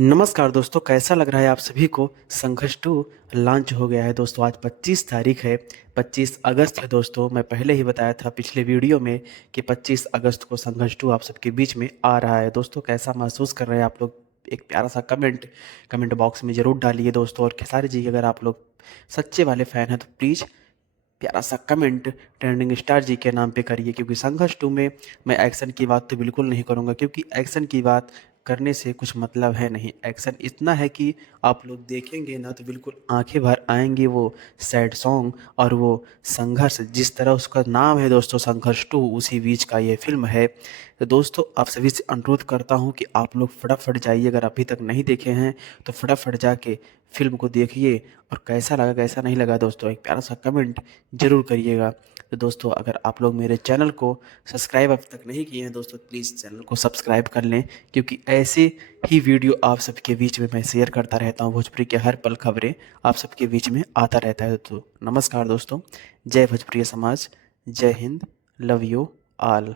नमस्कार दोस्तों, कैसा लग रहा है आप सभी को। संघर्ष 2 लॉन्च हो गया है दोस्तों। आज 25 तारीख है, 25 अगस्त है दोस्तों। मैं पहले ही बताया था पिछले वीडियो में कि 25 अगस्त को संघर्ष 2 आप सबके बीच में आ रहा है दोस्तों। कैसा महसूस कर रहे हैं आप लोग, एक प्यारा सा कमेंट बॉक्स में ज़रूर डालिए दोस्तों। और खेसारी जी, अगर आप लोग सच्चे वाले फ़ैन हैं तो प्लीज़ प्यारा सा कमेंट ट्रेंडिंग स्टार जी के नाम पे करिए, क्योंकि संघर्ष 2 में मैं एक्शन की बात तो बिल्कुल नहीं करूँगा, क्योंकि एक्शन की बात करने से कुछ मतलब है नहीं। एक्शन इतना है कि आप लोग देखेंगे ना तो बिल्कुल आंखें भर आएंगी। वो सैड सॉन्ग और वो संघर्ष, जिस तरह उसका नाम है दोस्तों संघर्ष 2, उसी बीच का ये फिल्म है। तो दोस्तों आप सभी से अनुरोध करता हूँ कि आप लोग फटाफट जाइए, अगर अभी तक नहीं देखे हैं तो फटाफट जाके फिल्म को देखिए। और कैसा लगा कैसा नहीं लगा दोस्तों, एक प्यारा सा कमेंट ज़रूर करिएगा। तो दोस्तों अगर आप लोग मेरे चैनल को सब्सक्राइब अब तक नहीं किए हैं दोस्तों, प्लीज़ चैनल को सब्सक्राइब कर लें, क्योंकि ऐसे ही वीडियो आप सबके बीच में मैं शेयर करता रहता हूँ। भोजपुरी के हर पल खबरें आप सबके बीच में आता रहता है। तो नमस्कार दोस्तों, जय भोजपुरी समाज, जय हिंद, लव यू ऑल।